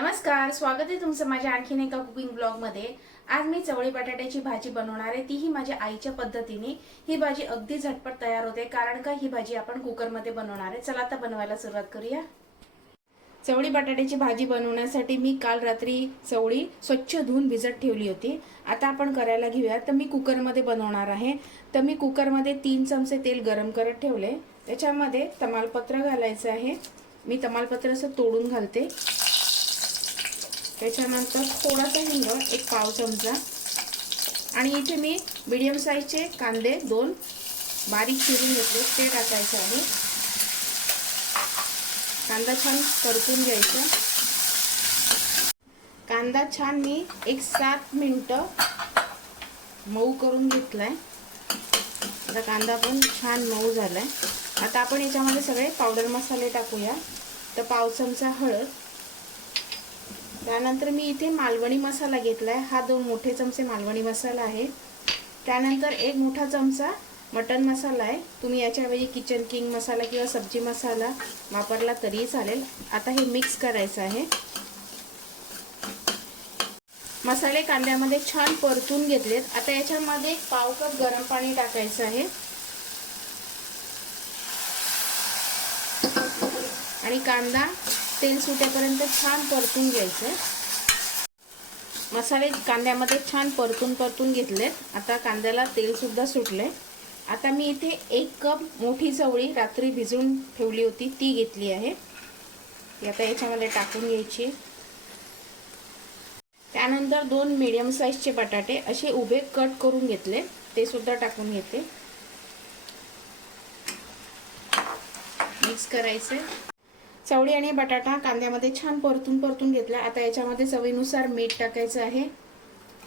नमस्कार स्वागत आहे तुमचं माझ्या आणखीन एका कुकिंग ब्लॉगमध्ये. आज मी चवळी बटाट्याची भाजी बनवणार आहे. तीही माझ्या आईच्या पद्धतीने. ही भाजी अगदी झटपट तयार होते कारण का ही भाजी आपण कुकरमध्ये बनवणार आहे. चला आता बनवायला सुरुवात करूया. चवळी बटाट्याची भाजी बनवण्यासाठी मी काल रात्री चवळी स्वच्छ धुवून भिजत ठेवली होती. आता आपण करायला घेऊया तर मी कुकरमध्ये बनवणार आहे. तर मी कुकरमध्ये तीन चमचे तेल गरम करत ठेवले. त्याच्यामध्ये तमालपत्र घालायचं आहे. मी तमालपत्र असं तोडून घालते. त्याच्यानंतर थोडासा हिंग एक पाव चमचा. आणि इथे मी मिडियम साईजचे कांदे दोन बारीक चिरून घेतले ते टाकायचे आहे. कांदा छान परतून घ्यायचा. कांदा छान मी एक सात मिनटं मऊ करून घेतलाय. आता कांदा पण छान मऊ झालाय. आता आपण याच्यामध्ये सगळे पावडर मसाले टाकूया. तर पाव चमचा हळद त्यानंतर मी इथे मालवणी मसाला घेतलाय. हा दोन मोठे चमचे मालवणी मसाला आहे. त्यानंतर एक मोठा चमचा मटन मसाला आहे. तुम्ही याच्याऐवजी किचन किंग मसाला किंवा सब्जी मसाला वापरला तरीही चालेल. आता हे मिक्स करायचं आहे. मसाले कांद्यामध्ये छान परतून घेतलेत. आता याच्यामध्ये एक पाव कप गरम पाणी टाकायचं आहे. आणि कांदा तेल सुटेपर्यंत छान परतून घ्यायचं. मसाले कांद्यामध्ये छान परतून परतून घेतलेत आता कांद्याला तेलसुद्धा सुटले. आता मी इथे एक कप मोठी चवळी रात्री भिजून ठेवली होती ती घेतली आहे. ती आता याच्यामध्ये टाकून घ्यायची. त्यानंतर दोन मिडियम साईजचे बटाटे असे उभे कट करून घेतले. ते सुद्धा टाकून घेते. मिक्स करायचे. चवळी आणि बटाटा कांद्यामध्ये छान परतून परतून घेतला. आता याच्यामध्ये चवीनुसार मीठ टाकायचं आहे.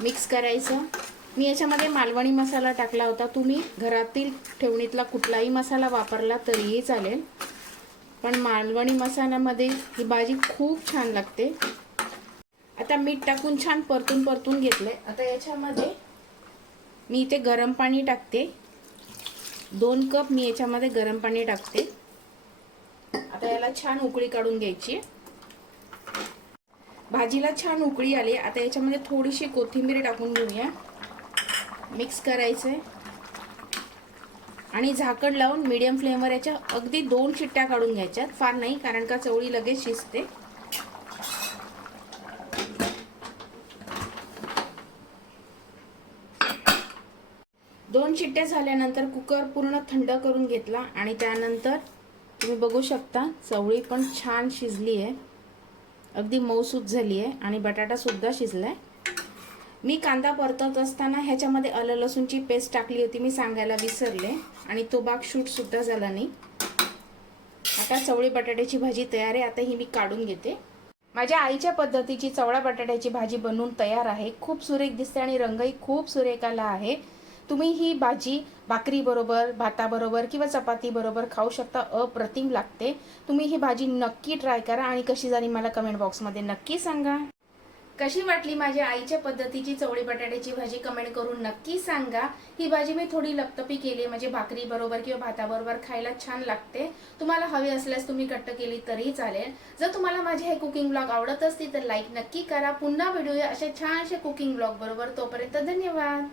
मिक्स करायचं. मी याच्यामध्ये मालवणी मसाला टाकला होता. तुम्ही घरातील ठेवणीतला कुठलाही मसाला वापरला तरीही चालेल. पण मालवणी मसाल्यामध्ये ही भाजी खूप छान लागते. आता मीठ टाकून छान परतून परतून घेतलंय. आता याच्यामध्ये मी इथे गरम पाणी टाकते. दोन कप मी याच्यामध्ये गरम पाणी टाकते. आता याला छान उकळी काढून घ्यायची. भाजीला छान उकळी आली. आता याच्यामध्ये थोडीशी कोथिंबीर टाकून घेऊया. मिक्स करायचंय. आणि झाकण लावून मीडियम फ्लेमवर याच्या अगदी दोन शिट्ट्या काढून घ्यायच्यात. फार नाही कारण का चवळी लगेच शिजते. दोन शिट्ट्या झाल्यानंतर कुकर पूर्ण थंड करून घेतला. आणि त्यानंतर तुम्ही बघू शकता चवळी पण छान शिजली आहे. अगदी मऊसूत झाली आहे आणि बटाटासुद्धा शिजला शिजलाय. मी कांदा परतवत असताना ह्याच्यामध्ये आलं लसूणची पेस्ट टाकली होती मी सांगायला विसरले. आणि तो बाग शूटसुद्धा झाला नाही. आता चवळी बटाट्याची भाजी तयार आहे आता ही मी काढून घेते. माझ्या आईच्या पद्धतीची चवळा बटाट्याची भाजी बनवून तयार आहे. खूप सुरेख दिसते आणि रंगही खूप सुरेखाला आहे. तुम्ही ही भाजी भाकरीबरोबर भाताबरोबर किंवा चपातीबरोबर खाऊ शकता अप्रतिम लागते. तुम्ही ही भाजी नक्की ट्राय करा आणि कशी झाली मला कमेंट बॉक्समध्ये नक्की सांगा. कशी वाटली माझ्या आईच्या पद्धतीची चवळी बटाट्याची भाजी कमेंट करून नक्की सांगा. ही भाजी मी थोडी लपतपी केली म्हणजे भाकरी बरोबर किंवा भाताबरोबर खायला छान लागते. तुम्हाला हवी असल्यास तुम्ही कट्ट केली तरीही चालेल. जर तुम्हाला माझे हे कुकिंग ब्लॉग आवडत असतील तर लाईक नक्की करा. पुन्हा व्हिडिओ अशा छानशे कुकिंग ब्लॉग बरोबर. तोपर्यंत धन्यवाद.